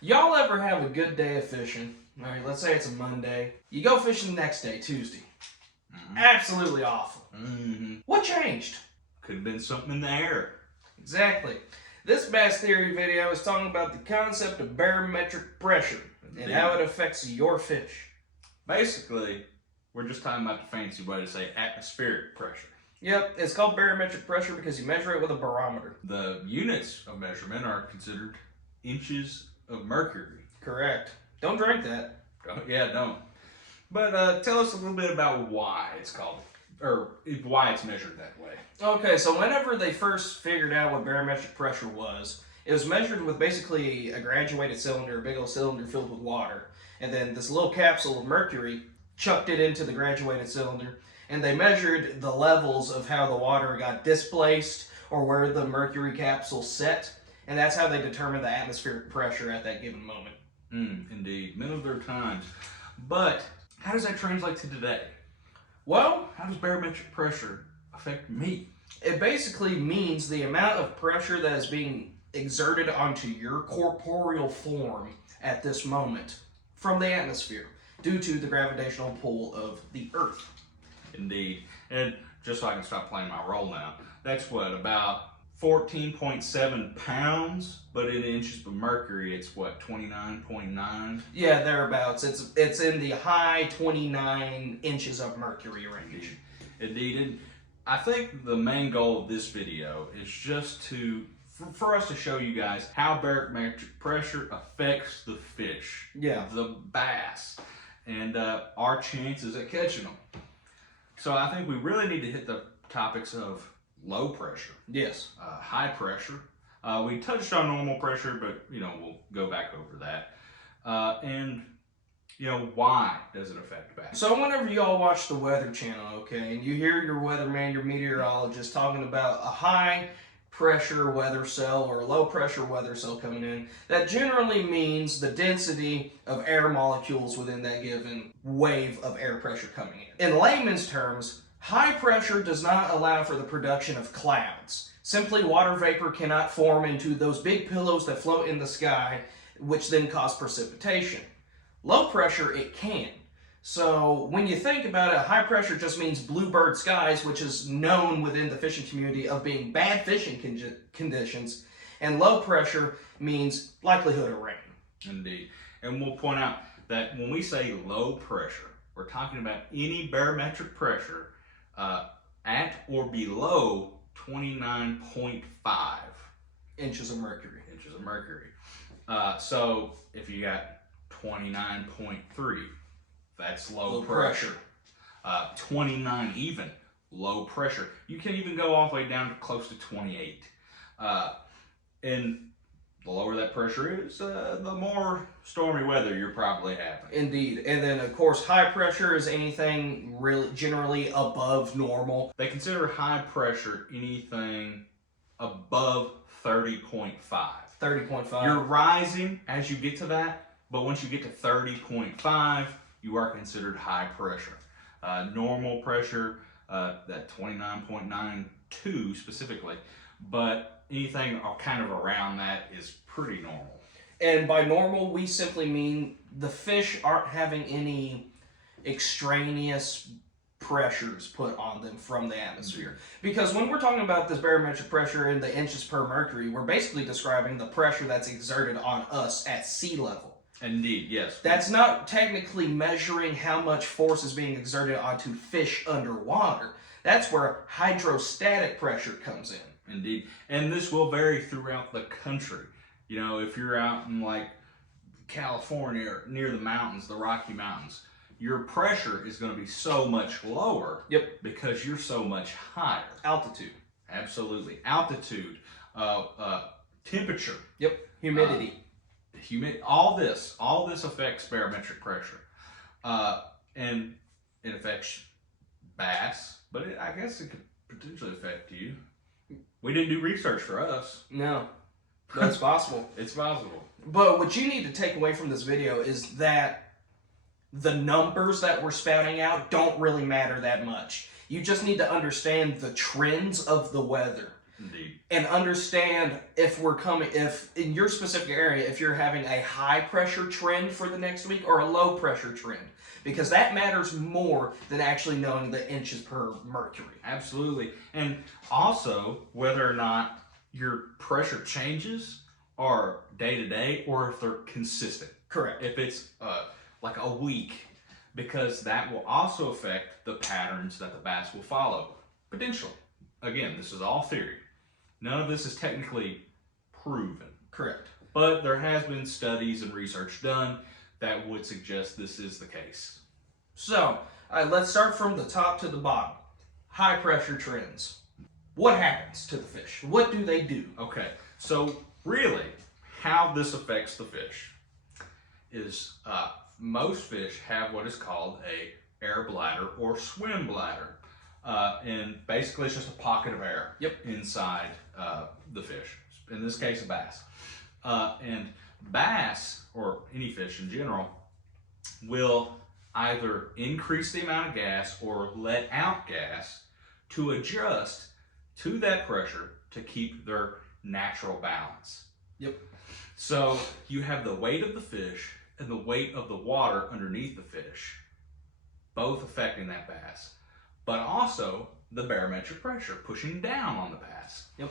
Y'all ever have a good day of fishing? All right, let's say it's a Monday. You go fishing the next day, Tuesday. Absolutely awful. What changed? Could have been something in the air. Exactly. This bass theory video is talking about the concept of barometric pressure and how it affects your fish. Basically, we're just talking about the fancy way to say atmospheric pressure. Yep, it's called barometric pressure because you measure it with a barometer. The units of measurement are considered inches of mercury. Correct. Don't drink that. Don't. But tell us a little bit about why it's called, or why it's measured that way. Okay, so whenever they first figured out what barometric pressure it was measured with basically a graduated cylinder, a big old cylinder filled with water. And then this little capsule of mercury chucked it into the graduated cylinder. And they measured the levels of how the water got displaced or where the mercury capsule set. And that's how they determined the atmospheric pressure at that given moment. Indeed. Men of their times. But how does that translate to today? Well, how does barometric pressure affect me? It basically means the amount of pressure that is being exerted onto your corporeal form at this moment from the atmosphere due to the gravitational pull of the Earth. Indeed. And just so I can stop playing my role now, that's what, about 14.7 pounds, but in inches of mercury, it's what, 29.9? Yeah, thereabouts. It's in the high 29 inches of mercury range. Indeed. And I think the main goal of this video is just for us to show you guys how barometric pressure affects the fish, the bass, and our chances at catching them. So I think we really need to hit the topics of low pressure. Yes. High pressure. We touched on normal pressure, but we'll go back over that. And why does it affect bass? So whenever you all watch the Weather Channel, okay, and you hear your weatherman, your meteorologist talking about a high pressure weather cell or a low pressure weather cell coming in, that generally means the density of air molecules within that given wave of air pressure coming in. In layman's terms, high pressure does not allow for the production of clouds. Simply, water vapor cannot form into those big pillows that float in the sky, which then cause precipitation. Low pressure, it can. So when you think about it, high pressure just means bluebird skies, which is known within the fishing community of being bad fishing conditions, and low pressure means likelihood of rain. Indeed. And we'll point out that when we say low pressure, we're talking about any barometric pressure at or below 29.5 inches of mercury. So if you got 29.3, that's low pressure. 29 even, low pressure. You can even go all the way down to close to 28. And the lower that pressure is, the more stormy weather you're probably having. Indeed. And then, of course, high pressure is anything really generally above normal. They consider high pressure anything above 30.5. 30.5. You're rising as you get to that, but once you get to 30.5, you are considered high pressure. Normal pressure, that 29.92 specifically, but anything kind of around that is pretty normal. And by normal, we simply mean the fish aren't having any extraneous pressures put on them from the atmosphere. Because when we're talking about this barometric pressure in the inches per mercury, we're basically describing the pressure that's exerted on us at sea level. Indeed, yes. That's not technically measuring how much force is being exerted onto fish underwater. That's where hydrostatic pressure comes in. Indeed. And this will vary throughout the country. If you're out in like California or near the mountains, the Rocky Mountains, your pressure is going to be so much lower. Yep. Because you're so much higher. Altitude. Absolutely. Altitude, temperature. Yep. Humidity. All this affects barometric pressure, and it affects bass, but I guess it could potentially affect you. We didn't do research for us. No, that's possible. It's possible. But what you need to take away from this video is that the numbers that we're spouting out don't really matter that much. You just need to understand the trends of the weather. Indeed. And understand if in your specific area, if you're having a high pressure trend for the next week or a low pressure trend, because that matters more than actually knowing the inches per mercury. Absolutely. And also whether or not your pressure changes are day to day or if they're consistent. Correct. If it's like a week, because that will also affect the patterns that the bass will follow, potentially. Again, this is all theory. None of this is technically proven. Correct. But there has been studies and research done that would suggest this is the case. So, let's start from the top to the bottom. High pressure trends. What happens to the fish? What do they do? Okay, so really, how this affects the fish is most fish have what is called a air bladder or swim bladder. And basically it's just a pocket of air inside the fish. In this case, a bass. And bass, or any fish in general, will either increase the amount of gas or let out gas to adjust to that pressure to keep their natural balance. Yep. So you have the weight of the fish and the weight of the water underneath the fish, both affecting that bass, but also the barometric pressure pushing down on the bass. Yep.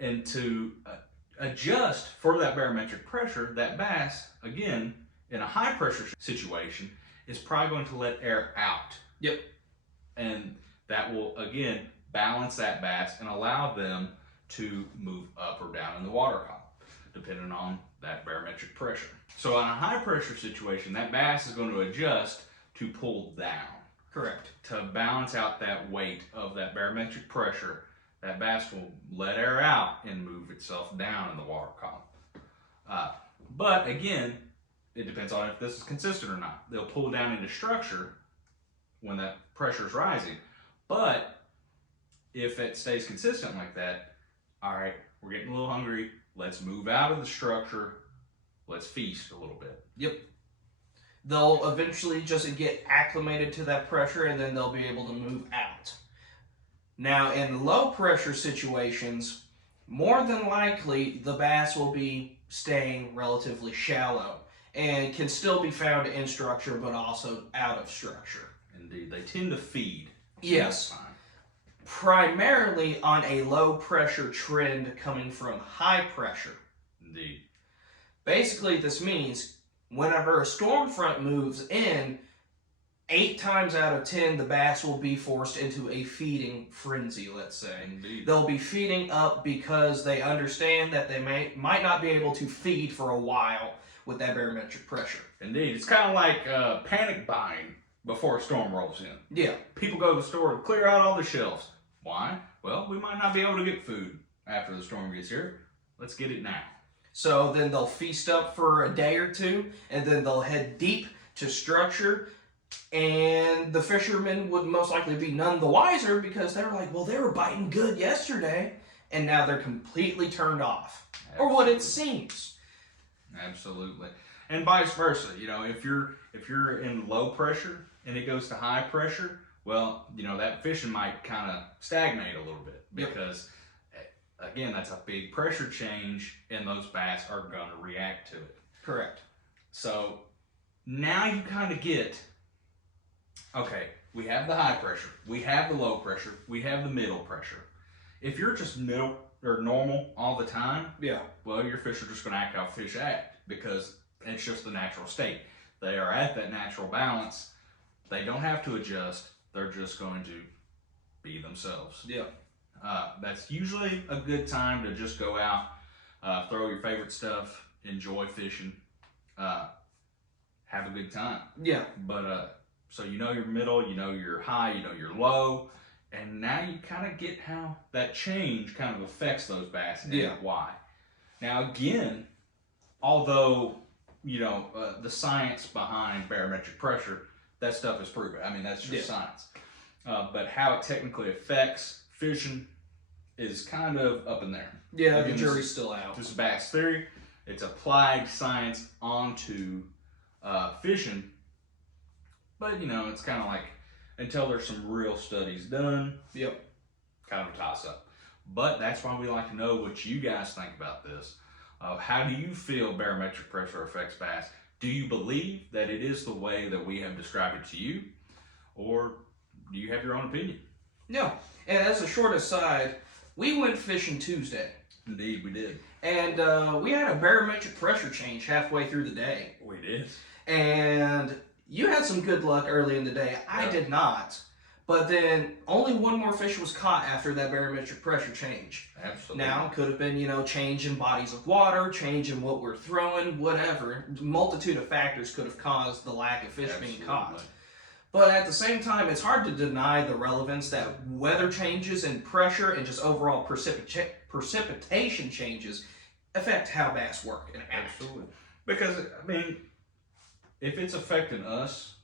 And to adjust for that barometric pressure, that bass, again, in a high pressure situation, is probably going to let air out. Yep. And that will, again, balance that bass and allow them to move up or down in the water column, depending on that barometric pressure. So in a high pressure situation, that bass is going to adjust to pull down. Correct. To balance out that weight of that barometric pressure, that bass will let air out and move itself down in the water column. But again, it depends on if this is consistent or not. They'll pull down into structure when that pressure is rising. But if it stays consistent like that, all right, we're getting a little hungry. Let's move out of the structure. Let's feast a little bit. Yep. They'll eventually just get acclimated to that pressure and then they'll be able to move out. Now, in low pressure situations, more than likely the bass will be staying relatively shallow and can still be found in structure but also out of structure. Indeed, they tend to feed. Yes. Primarily on a low pressure trend coming from high pressure. Indeed. Basically, this means whenever a storm front moves in, 8 times out of 10, the bass will be forced into a feeding frenzy, let's say. Indeed. They'll be feeding up because they understand that they might not be able to feed for a while with that barometric pressure. Indeed. It's kind of like panic buying before a storm rolls in. Yeah. People go to the store to clear out all the shelves. Why? Well, we might not be able to get food after the storm gets here. Let's get it now. So then they'll feast up for a day or two, and then they'll head deep to structure, and the fishermen would most likely be none the wiser because they were like, well, they were biting good yesterday, and now they're completely turned off. Absolutely. Or what it seems. Absolutely. And vice versa. You know, if you're in low pressure and it goes to high pressure, well, you know, that fishing might kind of stagnate a little bit because again, that's a big pressure change and those bass are going to react to it. Correct. So now you kind of get, okay, we have the high pressure, we have the low pressure, we have the middle pressure. If you're just middle or normal all the time, well, your fish are just going to act how fish act because it's just the natural state. They are at that natural balance. They don't have to adjust. They're just going to be themselves. Yeah. That's usually a good time to just go out, throw your favorite stuff, enjoy fishing, have a good time. Yeah. But so you know your middle, you know your high, you know your low, and now you kind of get how that change kind of affects those bass and why. Now again, although you know the science behind barometric pressure, that stuff is proven. I mean, that's just science. But how it technically affects fishing is kind of up in there. Yeah, again, the jury's still out. This is bass theory. It's applied science onto fishing. But, you know, it's kind of like, until there's some real studies done, kind of a toss-up. But that's why we like to know what you guys think about this. How do you feel barometric pressure affects bass? Do you believe that it is the way that we have described it to you? Or do you have your own opinion? Yeah, and as a short aside, we went fishing Tuesday. Indeed, we did. And we had a barometric pressure change halfway through the day. We did. And you had some good luck early in the day. I did not. But then only one more fish was caught after that barometric pressure change. Absolutely. Now, it could have been, change in bodies of water, change in what we're throwing, whatever. A multitude of factors could have caused the lack of fish being caught. But at the same time, it's hard to deny the relevance that weather changes and pressure and just overall precipitation changes affect how bass work and act. Absolutely. Because, if it's affecting us,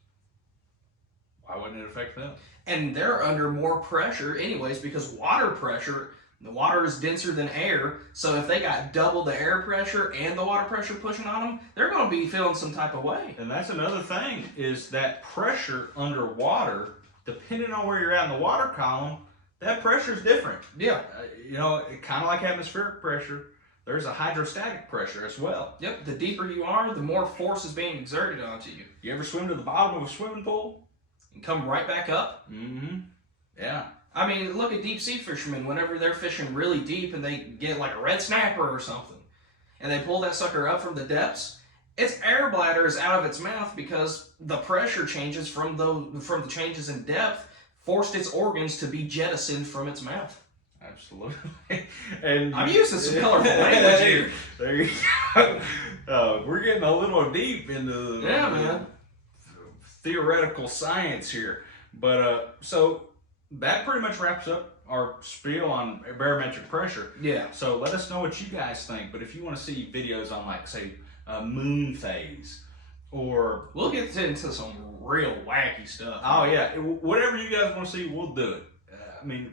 why wouldn't it affect them? And they're under more pressure anyways, because water pressure, the water is denser than air, so if they got double the air pressure and the water pressure pushing on them, they're going to be feeling some type of way. And that's another thing, is that pressure underwater, depending on where you're at in the water column, that pressure is different. Yeah. Kind of like atmospheric pressure, there's a hydrostatic pressure as well. Yep, the deeper you are, the more force is being exerted onto you. You ever swim to the bottom of a swimming pool? And come right back up? Mm-hmm. Yeah. I mean, look at deep sea fishermen whenever they're fishing really deep and they get like a red snapper or something, and they pull that sucker up from the depths, its air bladder is out of its mouth because the pressure changes from the changes in depth forced its organs to be jettisoned from its mouth. Absolutely. And I'm using some colorful language here. There you go. We're getting a little deep into man. Theoretical science here. But so that pretty much wraps up our spiel on barometric pressure. Yeah. So let us know what you guys think. But if you want to see videos on, like, say, moon phase, or we'll get into some real wacky stuff. Oh yeah, whatever you guys want to see, we'll do it.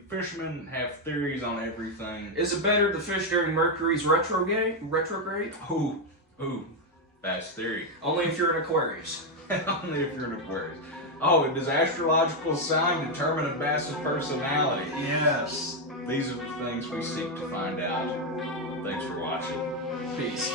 Fishermen have theories on everything. Is it better to fish during Mercury's retrograde? Ooh, that's theory. Only if you're in Aquarius. Only if you're in Aquarius. Oh, does astrological sign determine a bass's personality? Yes. These are the things we seek to find out. Thanks for watching. Peace.